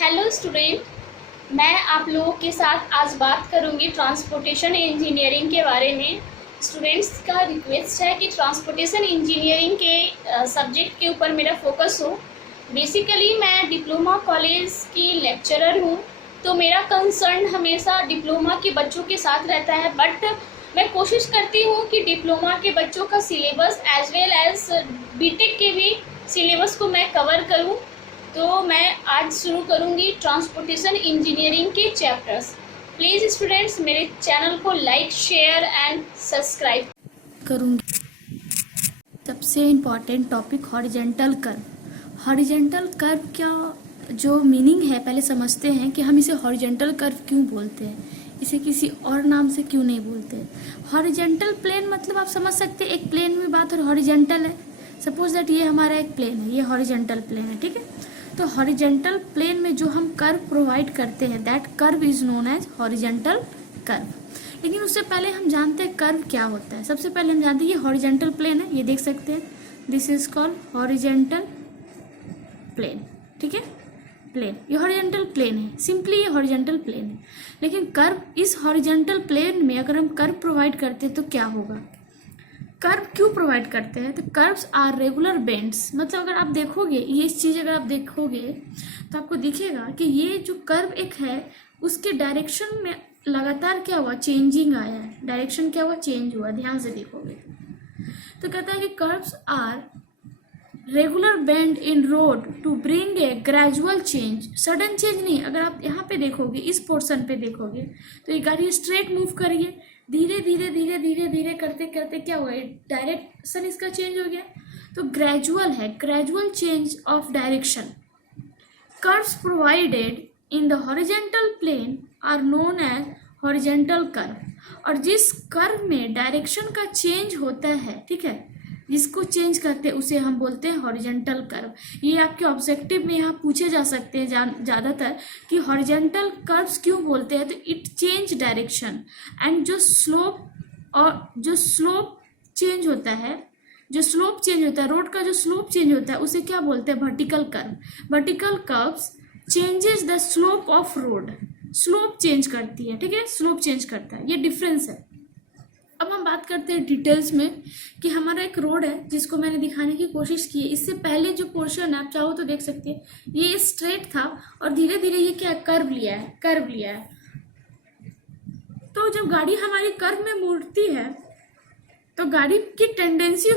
Hello student, मैं आप लोगों के साथ आज बात करूंगी ट्रांसपोर्टेशन इंजीनियरिंग के बारे में। स्टूडेंट्स का रिक्वेस्ट है कि ट्रांसपोर्टेशन इंजीनियरिंग के सब्जेक्ट के ऊपर मेरा फोकस हो। बेसिकली मैं डिप्लोमा कॉलेज की लेक्चरर हूँ, तो मेरा कंसर्न हमेशा डिप्लोमा के बच्चों के साथ रहता है। बट मैं कोशिश करती हूँ कि डिप्लोमा के बच्चों का syllabus as well as BTech के भी सिलेबस को मैं कवर करूँ। तो मैं आज शुरू करूंगी ट्रांसपोर्टेशन इंजीनियरिंग के चैप्टर्स। प्लीज़ स्टूडेंट्स मेरे चैनल को लाइक, शेयर एंड सब्सक्राइब करूंगी। सबसे important topic horizontal curve. Horizontal curve क्या जो मीनिंग है पहले समझते हैं कि हम इसे हॉरिजेंटल कर्व क्यों बोलते हैं, इसे किसी और नाम से क्यों नहीं बोलते। हॉरिजेंटल प्लेन मतलब आप समझ सकते हैं एक प्लेन में बात और हॉरिजेंटल है। सपोज दैट ये हमारा एक प्लेन है, ये हॉरिजेंटल प्लेन है, ठीक है। तो हॉरिजेंटल प्लेन में जो हम कर्व प्रोवाइड करते हैं that curve is known as horizontal curve. लेकिन उससे पहले हम जानते हैं कर्व क्या होता है। सबसे पहले हम जानते हैं ये हॉरिजेंटल प्लेन है, ये देख सकते हैं, this is called horizontal plane, ठीक है। प्लेन, ये हॉरिजेंटल प्लेन है, सिंपली ये हॉरिजेंटल प्लेन है। लेकिन कर्व, इस हॉरिजेंटल प्लेन में अगर हम कर्व प्रोवाइड करते हैं तो क्या होगा। कर्व क्यों प्रोवाइड करते हैं, तो कर्व्स आर रेगुलर बेंड्स। मतलब अगर आप देखोगे ये इस चीज़ अगर आप देखोगे तो आपको दिखेगा कि ये जो कर्व एक है उसके डायरेक्शन में लगातार क्या हुआ, चेंजिंग आया है। डायरेक्शन क्या हुआ, चेंज हुआ, ध्यान से देखोगे तो कहता है कि curves are regular bend in road to bring a gradual change. Sudden change नहीं। अगर आप यहाँ पे देखोगे, इस पोर्शन पे देखोगे तो ये गाड़ी स्ट्रेट मूव करिए, धीरे धीरे धीरे धीरे धीरे करते करते क्या हुआ, डायरेक्शन इसका चेंज हो गया। तो ग्रेजुअल है, gradual change of direction. Curves provided in the horizontal plane are known as horizontal curve. और जिस कर्व में डायरेक्शन का चेंज होता है, ठीक है, जिसको चेंज करते हैं उसे हम बोलते हैं हॉरिजेंटल कर्व। ये आपके ऑब्जेक्टिव में यहाँ पूछे जा सकते हैं ज़्यादातर कि हॉरिजेंटल कर्व्स क्यों बोलते हैं, तो इट चेंज डायरेक्शन एंड जो स्लोप चेंज होता है, जो स्लोप चेंज होता है, रोड का जो स्लोप चेंज होता है उसे क्या बोलते हैं, vertical curve. Vertical curves changes the slope of road. Slope change करती है, ठीक है, स्लोप चेंज करता है, ये डिफरेंस है। अब हम बात करते हैं डिटेल्स में कि हमारा एक रोड है जिसको मैंने दिखाने की कोशिश की है। इससे पहले जो पोर्शन है आप चाहो तो देख सकते हैं, ये स्ट्रेट था और धीरे धीरे ये क्या कर्व लिया है, कर्व लिया है। तो जब गाड़ी हमारी कर्व में मुड़ती है तो गाड़ी की टेंडेंसी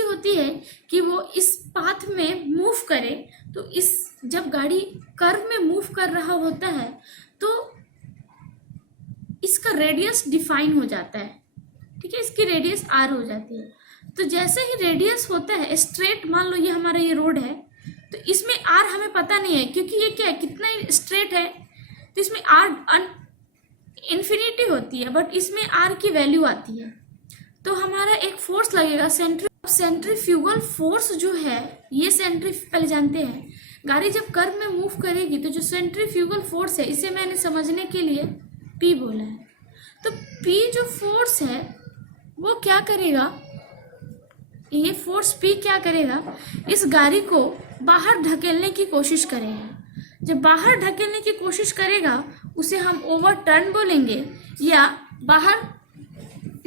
होती है कि वो इस पाथ में मूव करे। तो जब गाड़ी कर्व में मूव कर रहा होता है तो इसका रेडियस डिफाइन हो जाता है, ठीक है, इसकी रेडियस आर हो जाती है। तो जैसे ही रेडियस होता है स्ट्रेट, मान लो ये हमारा ये रोड है, तो इसमें आर हमें पता नहीं है क्योंकि ये क्या है, कितना स्ट्रेट है, तो इसमें आर इन्फिनिटी होती है, बट इसमें आर की वैल्यू आती है। तो हमारा एक फोर्स लगेगा, सेंट्रीफ्यूगल फोर्स जो है, ये पहले जानते हैं, गाड़ी जब कर्व में मूव करेगी तो जो सेंट्रीफ्यूगल फोर्स है, इसे मैंने समझने के लिए P बोला है। तो P जो फोर्स है वो क्या करेगा, ये फोर्स P क्या करेगा, इस गाड़ी को बाहर ढकेलने की कोशिश करेगा। जब बाहर ढकेलने की कोशिश करेगा उसे हम ओवरटर्न बोलेंगे, या बाहर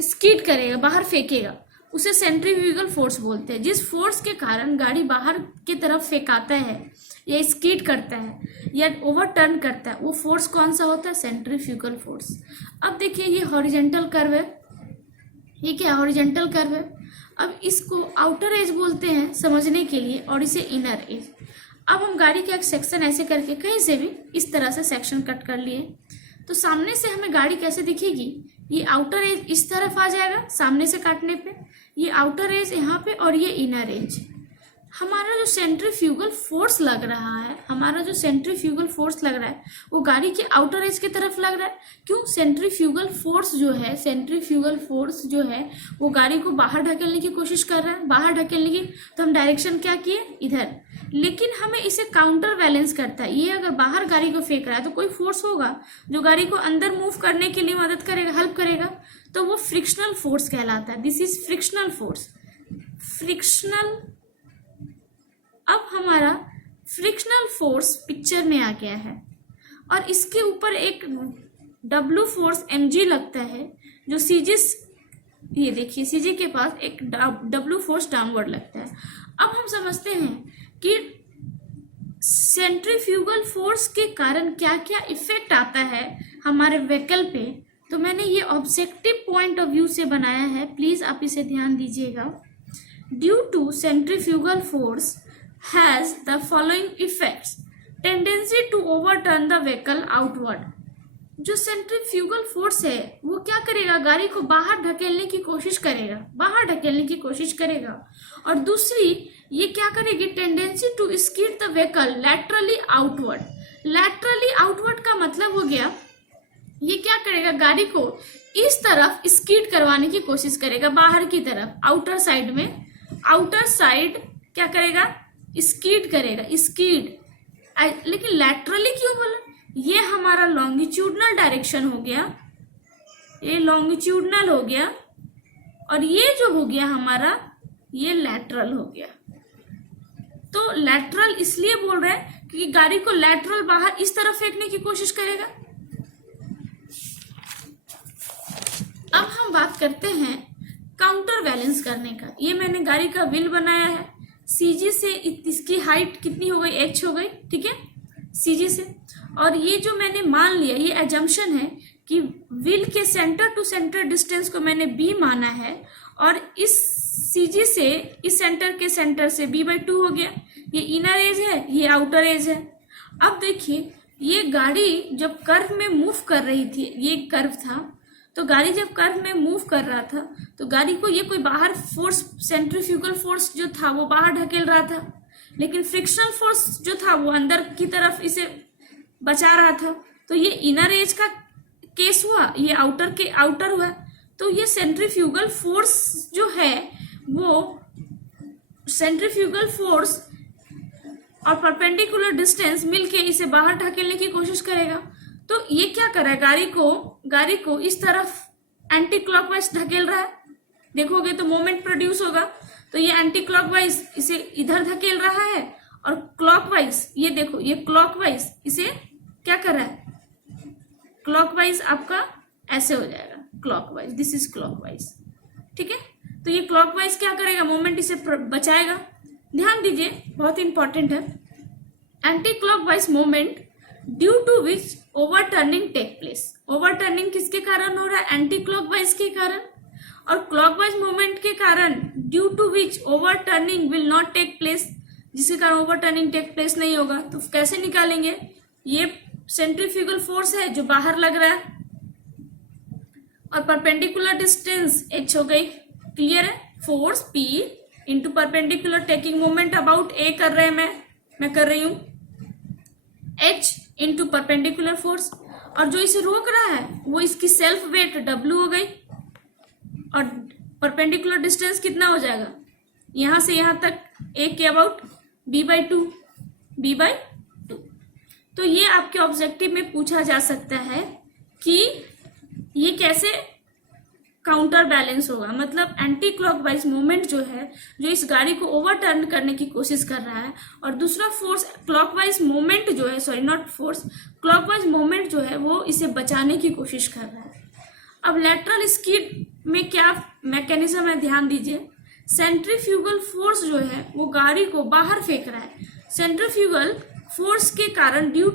स्कीड करेगा, बाहर फेंकेगा, उसे सेंट्रीफ्यूगल फोर्स बोलते हैं। जिस फोर्स के कारण गाड़ी बाहर की तरफ फेंकाता है या स्कीड करता है या ओवरटर्न करता है, वो फोर्स कौन सा होता है, सेंट्रीफ्यूगल फोर्स। अब देखिए ये हॉरिजेंटल कर्व है, ये क्या हॉरिजेंटल कर्व है। अब इसको आउटर एज बोलते हैं समझने के लिए और इसे इनर एज। अब हम गाड़ी का एक सेक्शन ऐसे करके कहीं से भी इस तरह से सेक्शन कट कर लिए, तो सामने से हमें गाड़ी कैसे दिखेगी, ये आउटर एज इस तरफ आ जाएगा सामने से काटने पे, ये आउटर एज यहाँ पे और ये इनर एज। हमारा जो सेंट्रीफ्यूगल फोर्स लग रहा है, वो गाड़ी के आउटर एज की तरफ लग रहा है। क्यों, सेंट्रीफ्यूगल फोर्स जो है वो गाड़ी को बाहर ढकेलने की कोशिश कर रहा है, बाहर ढकेलने की, तो हम डायरेक्शन क्या किए, इधर। लेकिन हमें इसे काउंटर बैलेंस करता है। ये अगर बाहर गाड़ी को फेंक रहा है तो कोई फोर्स होगा जो गाड़ी को अंदर मूव करने के लिए मदद करेगा, हेल्प करेगा, तो वो फ्रिक्शनल फोर्स कहलाता है। This is frictional force, frictional. अब हमारा फ्रिक्शनल फोर्स पिक्चर में आ गया है और इसके ऊपर एक W फोर्स mg लगता है जो सीजी, ये देखिए सीजी के पास एक W फोर्स डाउनवर्ड लगता है। अब हम समझते हैं कि सेंट्रीफ्यूगल फोर्स के कारण क्या क्या इफेक्ट आता है हमारे व्हीकल पे। तो मैंने ये ऑब्जेक्टिव पॉइंट ऑफ व्यू से बनाया है, प्लीज आप इसे ध्यान दीजिएगा। Due to centrifugal force has the following effects, tendency to overturn the vehicle outward. जो सेंट्रीफ्यूगल फोर्स है वो क्या करेगा, गाड़ी को बाहर ढकेलने की कोशिश करेगा, बाहर ढकेलने की कोशिश करेगा। और दूसरी ये क्या करेगी, tendency to skid the vehicle laterally outward. Laterally outward का मतलब हो गया ये क्या करेगा, गाड़ी को इस तरफ स्कीड करवाने की कोशिश करेगा, बाहर की तरफ, आउटर साइड में, आउटर साइड क्या करेगा, स्कीड करेगा, स्कीड। लेकिन लैटरली क्यों बोला, ये हमारा लॉन्गिट्यूडनल डायरेक्शन हो गया, ये लॉन्गिट्यूडनल हो गया और ये जो हो गया हमारा ये लैटरल हो गया। तो लैटरल इसलिए बोल रहे हैं क्योंकि गाड़ी को लैटरल बाहर इस तरफ फेंकने की कोशिश करेगा। अब हम बात करते हैं काउंटर बैलेंस करने का। ये मैंने गाड़ी का व्हील बनाया है, सीजी से इसकी हाइट कितनी हो गई, h हो गई, ठीक है, सीजी से। और ये जो मैंने मान लिया, ये एजम्पशन है कि व्हील के सेंटर टू सेंटर डिस्टेंस को मैंने b माना है और इस सीजी से इस सेंटर के सेंटर से b/2 हो गया। ये इनर एज है, ये आउटर एज है। अब देखिए ये गाड़ी जब कर्व में मूव कर रही थी, ये कर्व था, तो गाड़ी जब कर्व में मूव कर रहा था तो गाड़ी को ये कोई बाहर फोर्स, सेंट्रीफ्यूगल फोर्स जो था वो बाहर ढकेल रहा था, लेकिन फ्रिक्शनल फोर्स जो था वो अंदर की तरफ इसे बचा रहा था। तो ये इनर एज का केस हुआ, ये आउटर के आउटर हुआ। तो ये सेंट्रीफ्यूगल फोर्स जो है वो सेंट्रीफ्यूगल फोर्स और परपेंडिकुलर डिस्टेंस मिलके इसे बाहर ढकेलने की कोशिश करेगा। तो ये क्या कर रहा है, गाड़ी को इस तरफ एंटी क्लॉकवाइज ढकेल रहा है। देखोगे तो मोमेंट प्रोड्यूस होगा, तो ये एंटी क्लॉकवाइज इसे इधर धकेल रहा है और क्लॉकवाइज, ये देखो ये क्लॉकवाइज इसे क्या कर रहा है, क्लॉकवाइज आपका ऐसे हो जाएगा, क्लॉकवाइज, दिस इज क्लॉकवाइज, ठीक है। तो ये क्लॉकवाइज क्या करेगा, मोमेंट इसे बचाएगा। ध्यान दीजिए, बहुत इंपॉर्टेंट है। Anti clockwise moment due to which overturning take place. Overturning किसके कारण हो रहा है, एंटी क्लॉकवाइज के कारण। और क्लॉकवाइज मोमेंट के कारण due to which overturning will not take place, जिसके कारण ओवरटर्निंग टेक प्लेस नहीं होगा। तो कैसे निकालेंगे, ये सेंट्रीफ्यूगल फोर्स है जो बाहर लग रहा है और परपेंडिकुलर डिस्टेंस h हो गई, क्लियर है। Force P into perpendicular taking moment about A कर रहे हैं, मैं कर रही हूं, h इंटू परपेंडिकुलर फोर्स। और जो इसे रोक रहा है वो इसकी सेल्फ वेट W हो गई और परपेंडिकुलर डिस्टेंस कितना हो जाएगा, यहां से यहां तक A के अबाउट b/2, b/2। तो ये आपके ऑब्जेक्टिव में पूछा जा सकता है कि ये कैसे काउंटर बैलेंस होगा, मतलब एंटी क्लॉकवाइज मोमेंट जो है, जो इस गाड़ी को ओवरटर्न करने की कोशिश कर रहा है, और दूसरा फोर्स क्लॉकवाइज मोमेंट जो है, sorry not force, clockwise moment जो है वो इसे बचाने की कोशिश कर रहा है। अब लैटरल स्कीड में क्या मैकेनिज्म है, ध्यान दीजिए। सेंट्रीफ्यूगल फोर्स जो है वो गाड़ी को बाहर फेंक रहा है। सेंट्रीफ्यूगल फोर्स के कारण due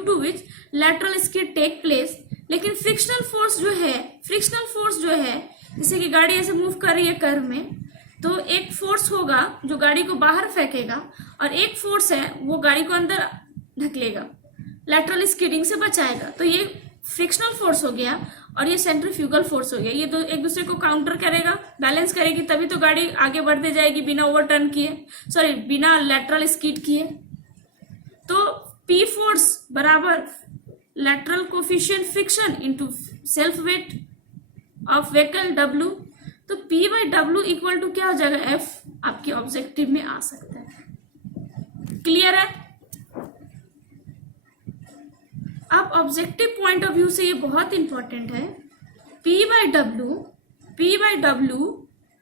to which lateral skid take place. लेकिन फ्रिक्शनल फोर्स जो है जैसे कि गाड़ी ऐसे मूव कर रही है कर्व में, तो एक फोर्स होगा जो गाड़ी को बाहर फेंकेगा और एक फोर्स है वो गाड़ी को अंदर ढकेलेगा, लैटरल स्कीडिंग से बचाएगा। तो ये फ्रिक्शनल फोर्स हो गया और ये सेंट्रीफ्यूगल फोर्स हो गया। ये दो एक दूसरे को काउंटर करेगा, बैलेंस करेगी, तभी तो गाड़ी आगे बढ़ते जाएगी बिना ओवरटर्न किए, सॉरी बिना लैटरल स्कीड किए। तो P फोर्स बराबर lateral coefficient friction into self weight of vehicle W। तो P/W इक्वल टू क्या हो जाएगा, F आपके ऑब्जेक्टिव में आ सकता है। क्लियर है। अब ऑब्जेक्टिव पॉइंट ऑफ व्यू से ये बहुत इंपॉर्टेंट है। P/W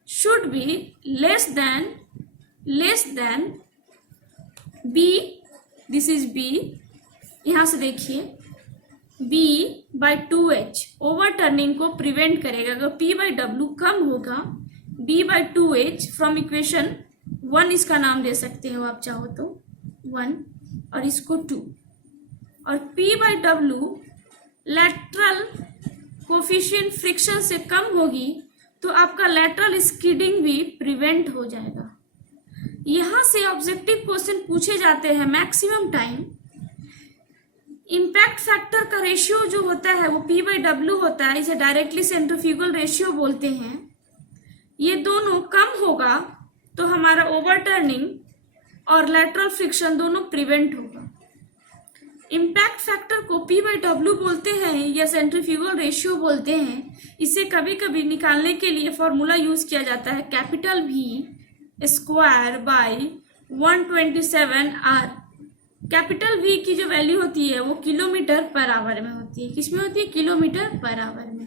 should be less than b, this is b, यहाँ से देखिए B/2H ओवर टर्निंग को प्रिवेंट करेगा। अगर P/W कम होगा, B/2H फ्रॉम इक्वेशन 1 इसका नाम दे सकते हो आप चाहो तो 1 और इसको 2, और P/W लैटरल कोफिशिएंट फ्रिक्शन से कम होगी तो आपका लैटरल स्किडिंग भी प्रिवेंट हो जाएगा। यहाँ से ऑब्जेक्टिव क्वेश्चन पूछे जाते हैं मैक्सिमम टाइम। इम्पैक्ट फैक्टर का रेशियो जो होता है वो P/W होता है, इसे डायरेक्टली सेंट्रीफ्यूगल रेशियो बोलते हैं। ये दोनों कम होगा तो हमारा ओवरटर्निंग और लैटरल फ्रिक्शन दोनों प्रिवेंट होगा। इम्पैक्ट फैक्टर को P/W बोलते हैं या सेंट्रीफ्यूगल रेशियो बोलते हैं। इसे कभी कभी निकालने के लिए फॉर्मूला यूज किया जाता है capital V square by 127R। Capital V की जो वैल्यू होती है वो किलोमीटर पर आवर में होती है। किसमें होती है? किलोमीटर पर आवर में।